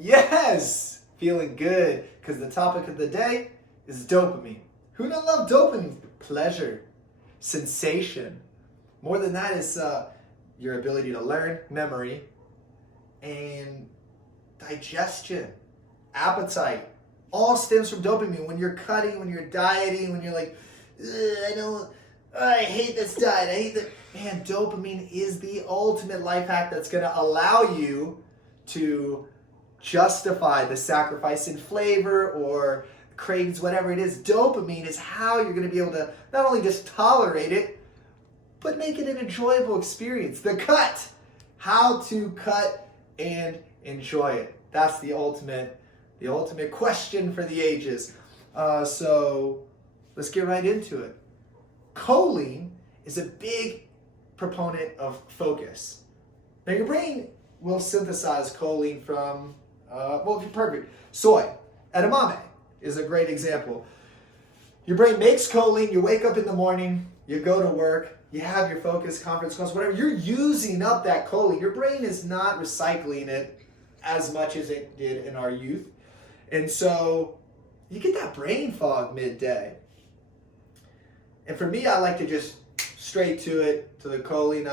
Yes! Feeling good, because the topic of the day is dopamine. Who doesn't love dopamine? Pleasure, sensation. More than that is your ability to learn, memory, and digestion, appetite. All stems from dopamine. When you're cutting, when you're dieting, when you're like, I hate this diet, I hate that. Man, dopamine is the ultimate life hack that's going to allow you to justify the sacrifice in flavor or cravings, whatever it is. Dopamine is how you're going to be able to not only just tolerate it, but make it an enjoyable experience. The cut, how to cut and enjoy it. That's the ultimate question for the ages. So let's get right into it. Choline is a big proponent of focus. Now your brain will synthesize choline from, if you're perfect, soy. Edamame is a great example. Your brain makes choline, you wake up in the morning, you go to work, you have your focus, conference calls, whatever, you're using up that choline. Your brain is not recycling it as much as it did in our youth. And so you get that brain fog midday. And for me, I like to just straight to it, to the choline.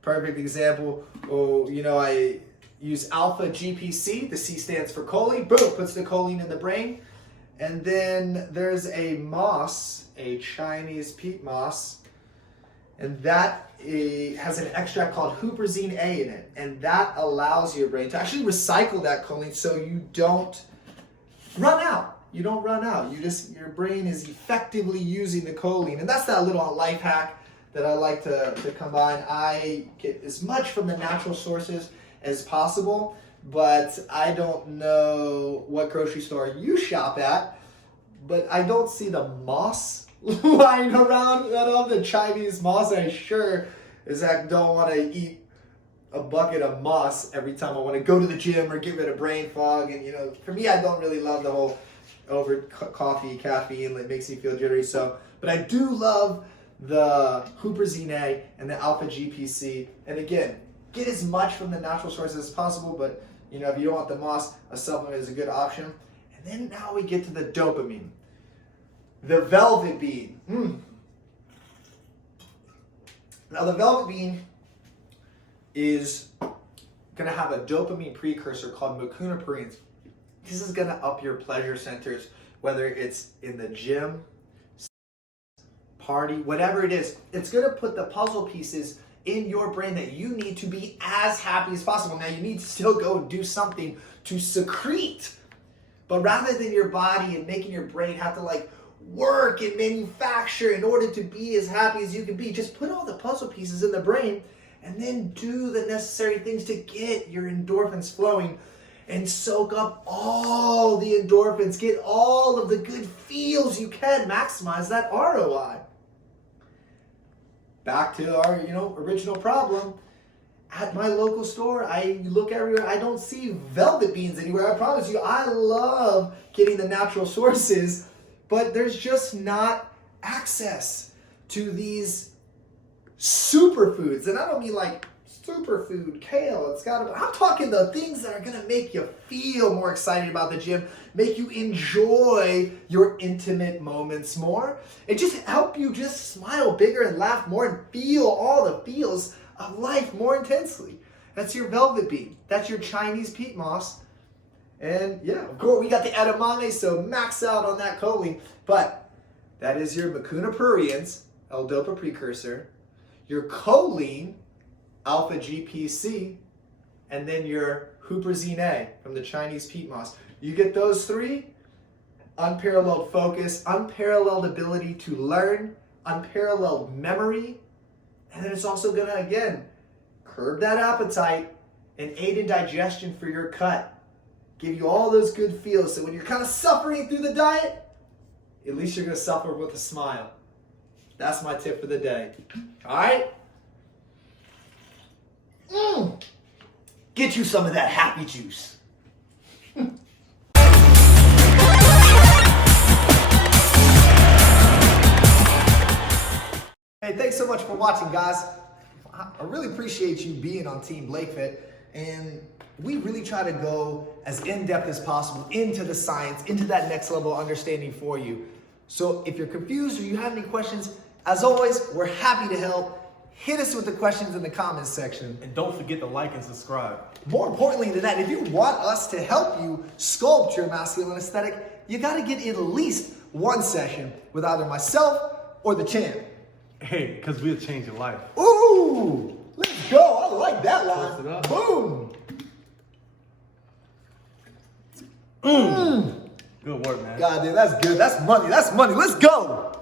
Perfect example. I use alpha GPC. The C stands for choline. Boom, puts the choline in the brain. And then there's a moss, a Chinese peat moss, and that has an extract called huperzine A in it. And that allows your brain to actually recycle that choline so you don't run out. You don't run out. Your brain is effectively using the choline. And that's that little life hack that I like to combine. I get as much from the natural sources as possible, but I don't know what grocery store you shop at, but I don't see the moss lying around. I don't have the Chinese moss. I sure as heck don't want to eat a bucket of moss every time I want to go to the gym or get rid of brain fog. And for me, I don't really love the whole over coffee, caffeine, that makes me feel jittery. But I do love the huperzine A and the alpha GPC. And again, get as much from the natural sources as possible, but if you don't want the moss, a supplement is a good option. And then now we get to the dopamine. The velvet bean. Now the velvet bean is going to have a dopamine precursor called mecunopurines. This is going to up your pleasure centers, whether it's in the gym, party, whatever it is. It's going to put the puzzle pieces in your brain that you need to be as happy as possible. Now you need to still go and do something to secrete, but rather than your body and making your brain have to work and manufacture in order to be as happy as you can be, just put all the puzzle pieces in the brain and then do the necessary things to get your endorphins flowing and soak up all the endorphins, get all of the good feels you can, maximize that ROI. Back to our, original problem. At my local store, I look everywhere, I don't see velvet beans anywhere. I promise you, I love getting the natural sources, but there's just not access to these superfoods. And I don't mean superfood kale. I'm talking the things that are going to make you feel more excited about the gym, make you enjoy your intimate moments more, and just help you just smile bigger and laugh more and feel all the feels of life more intensely. That's your velvet bean. That's your Chinese peat moss. And of course, we got the edamame, so max out on that choline. But that is your mecunopurines, L-dopa precursor, your choline, alpha GPC, and then your huperzine A from the Chinese peat moss. You get those three, unparalleled focus, unparalleled ability to learn, unparalleled memory, and then it's also gonna, again, curb that appetite and aid in digestion for your gut. Give you all those good feels, so when you're kind of suffering through the diet, at least you're gonna suffer with a smile. That's my tip for the day. All right? Get you some of that happy juice. Hey, thanks so much for watching, guys. I really appreciate you being on Team BlakeFIT. And we really try to go as in-depth as possible into the science, into that next level of understanding for you. So if you're confused or you have any questions, as always, we're happy to help. Hit us with the questions in the comments section. And don't forget to like and subscribe. More importantly than that, if you want us to help you sculpt your masculine aesthetic, you gotta get at least one session with either myself or the champ. Hey, because we'll change your life. Ooh, let's go. I like that Close it line. up. Boom. Good work, man. God, dude, that's good. That's money. That's money. Let's go.